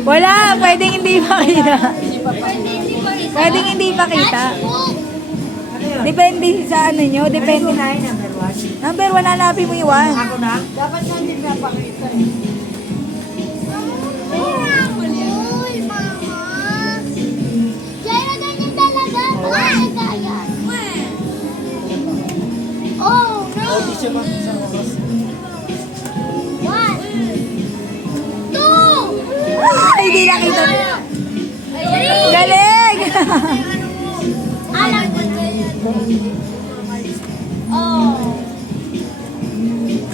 Wala, pwedeng hindi makita. Pwedeng hindi makita. Depende sa ano nyo, depende. Number 1, hanapin mo yung 1. Ako na? Dapat nga hindi napakita eh. Oh, no. Hindi siya ba sa oras? 1, 2, Ay, hindi nakita. Galing! alam ko na yan. Oh.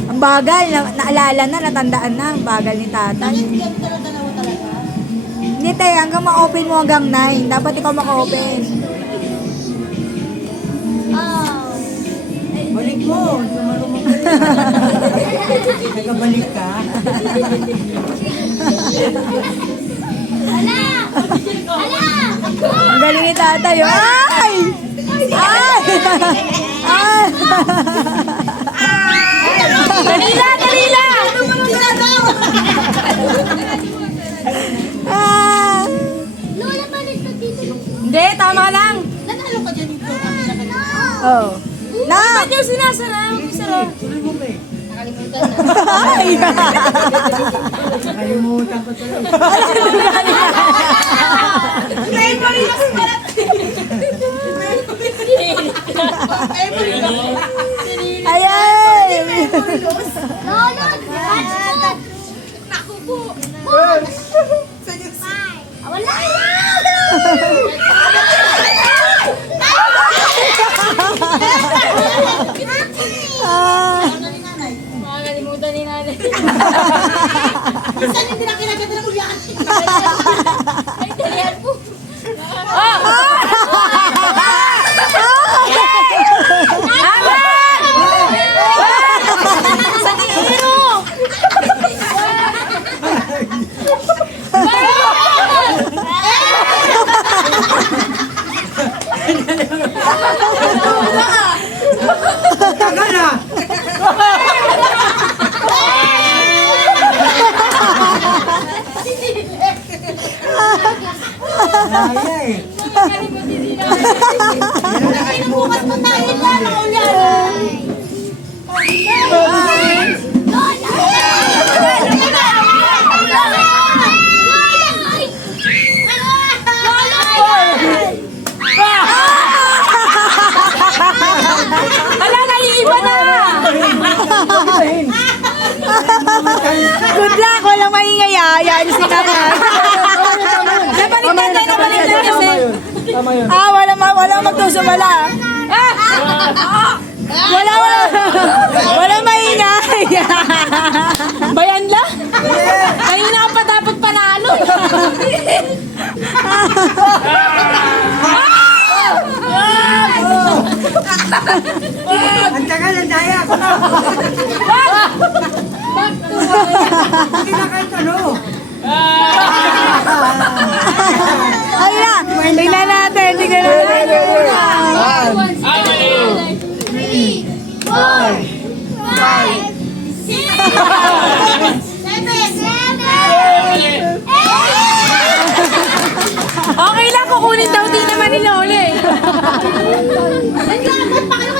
Ang bagal, naalala na, natandaan na, ang bagal ni tatay. Hindi kami dalawa talaga. Hindi te, hanggang ma-open mo hanggang 9. Dapat ikaw maka-open. Oh. Balik mo. Marunong ka rin. Nagabalik ka. Ala! Ala! Ang galing ni tatay. Ay! Ay! Ay! Dalila! Dalila! Ah! Lola, balik ka dito. Hindi, tama lang. Nanalo ka dyan dito. Oh. Na! Ba't yung sinasara? Tuloy mo ba eh? Nakalimutan na. Ay! Nakalimutan ko tuloy. Ay! Lola, catch mo. Naku po. Wala Ah! Makakalimutan ni nanay. Saan hindi na kinaganda ng ulian? Ay, dalihan po. Sa tingiro! Tagal na! Kaya eh. Makakalimutan ni nanay. Bukas mo tayo na, nakaulan. Ala, naiiba na! Good luck! Walang maingay ah! Yan si nanay. Nabaliktad na, nabaliktad kasi. Tama yun. Ah, walang magtusumala. Ah! Walang maingay. Bayan lang? Kanina ka pa dapat panalo. Ang tagal, ang daya. Hindi na kahit ano. Ay na! Tingnan natin, tingnan natin. 3, 4, 5, 6, 7, 8. Okay lang, kukunin daw din naman ni Lola eh. Naglagot pa kayo